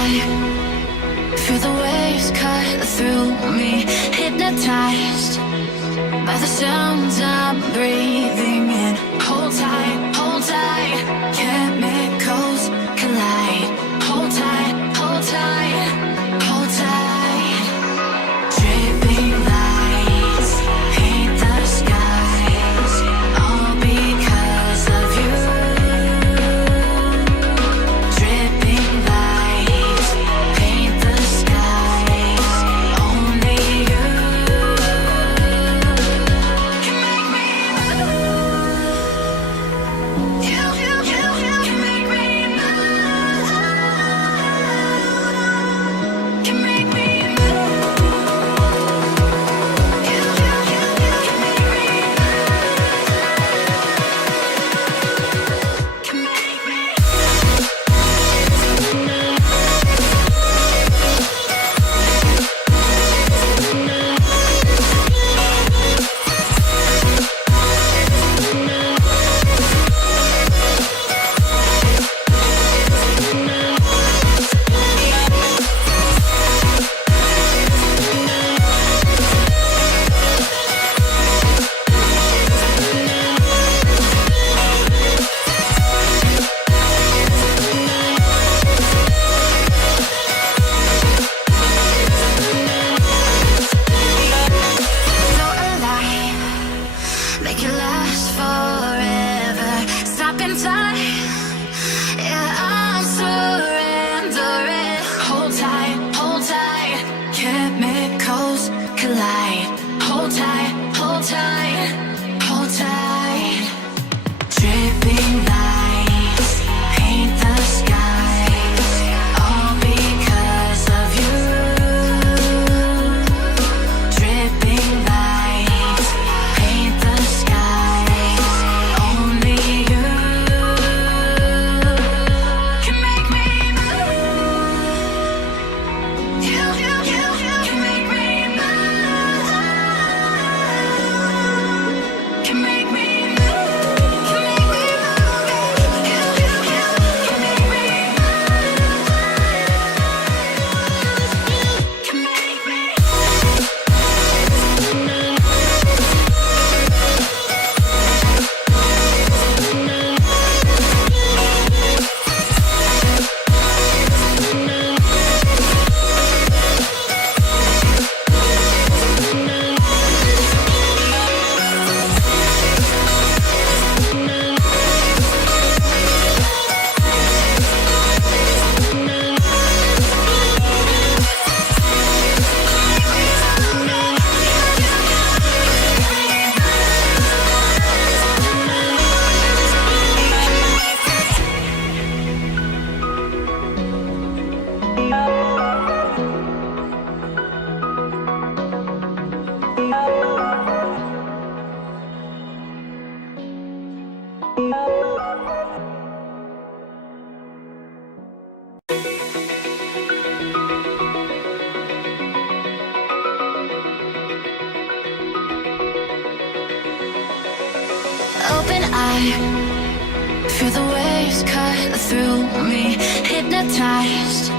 eye, feel the waves cut through me, hypnotized by the sounds I'm breathing in. Hold tight, chemicals collide. Hold tight, hold tight, hold tight. Dripping lights paint the skies, all because of you. Dripping lights paint the skies, only you can make me move. You can make me move. Can make me move. You can make me move. Can make me. Make it last forever. Stop in time. Yeah, I'm surrendering. Hold tight. Chemicals collide. Hold tight, hold tight, hold tight. Dripping lights paint the skies, all because of you. Dripping lights paint the skies, only you can make me move. You can make me move. Can make me move. Can make me move. You can make me move. Can make me. Open eye, feel the waves cut through me, hypnotized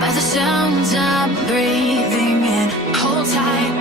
by the sounds I'm breathing in. Hold tight.